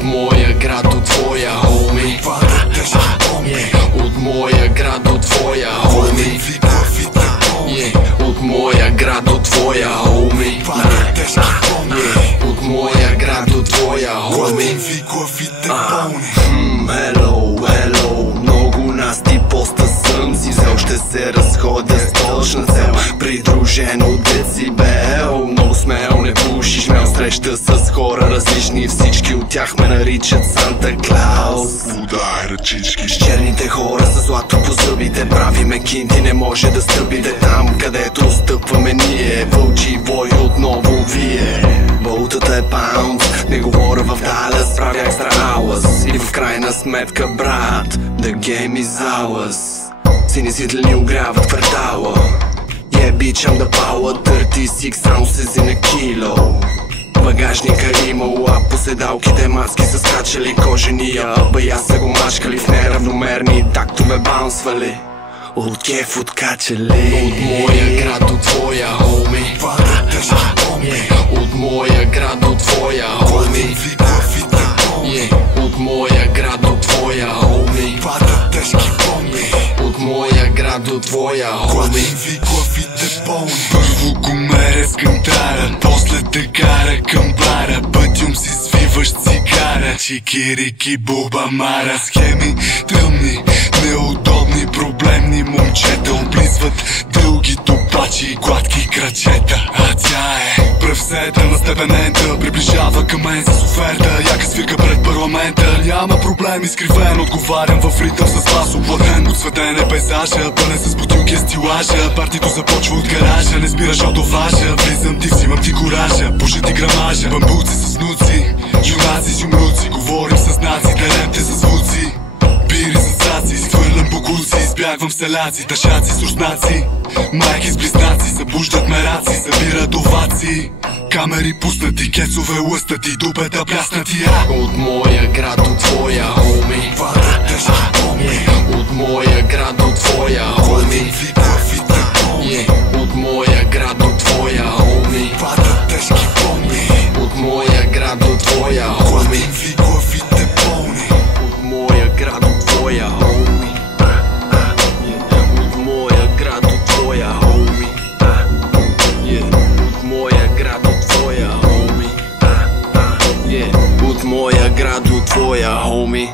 От моя град до твоя, хоми. От моя град до твоя, хоми. От моя град до твоя, хоми. От моя град до твоя, хоми. Hello, hello, много нас ти поста съм си взел. Ще се разходя с точна цел, придружен от децибел. Много смел, не пушиш, мел среща с хора различни. Всички от тях ме наричат Санта Клаус. Удай ръчички. С черните хора с злато по зъбите правиме кинти, не може да стъпите там, където стъпваме ние. Вълчи вой отново вие. Валутата е паунд, не говоря в Далас, правя екстра ауаз. И в крайна сметка, брат, the game is ours. Сини светлини огряват квартала. Yeah bitch, I'm the power, 36 ounces in a kilo. Багажника имало, а по седалките маски са скачали кожени. Бая са го мачкали в неравномерни тактове баунсвали. От кеф откачали. От моя град до твоя, хоми. От моя град до твоя, хоми. От моя град до твоя, хоми. От моя град до твоя, хоми. Първо го меря с кантара, после те кара към бара. Пътюм си свиваш цигара, чикирики, буба, мара. Схеми тъмни, неудобни, проблемни момчета облизват дълги топачи и гладки крачета. А тя е превзета на степенента, приближава към мен с оферта. Яка свирка пред парламента, няма проблем, изкривен. Отговарям в ритъм с вас оплатен. Отсветен е пейзажа, пълен с бутилки стилажа. Партито започва от гаража, не спираш от оважа. Влизам ти, взимам ти коража, пуша ти грамажа. Бамбуци с внуци, юнаци с юмруци. Говорим с наци, дарем те с звуци. Бири с цаци, изхвърлям бокуци. Избягвам селяци, тъшаци с руснаци. Майки с близнаци, събуждат мераци, събират овации. Камери пуснати, кецове лъстати, дупета пляснати. От моя град до твоя, хоми. От моя град до твоя, хоми. От моя град до твоя, хоми. От моя град до твоя, хоми. От моя град до твоя, хоми. От моя град до твоя, хоми. От моя град до твоя, хоми. От моя град до твоя, хоми.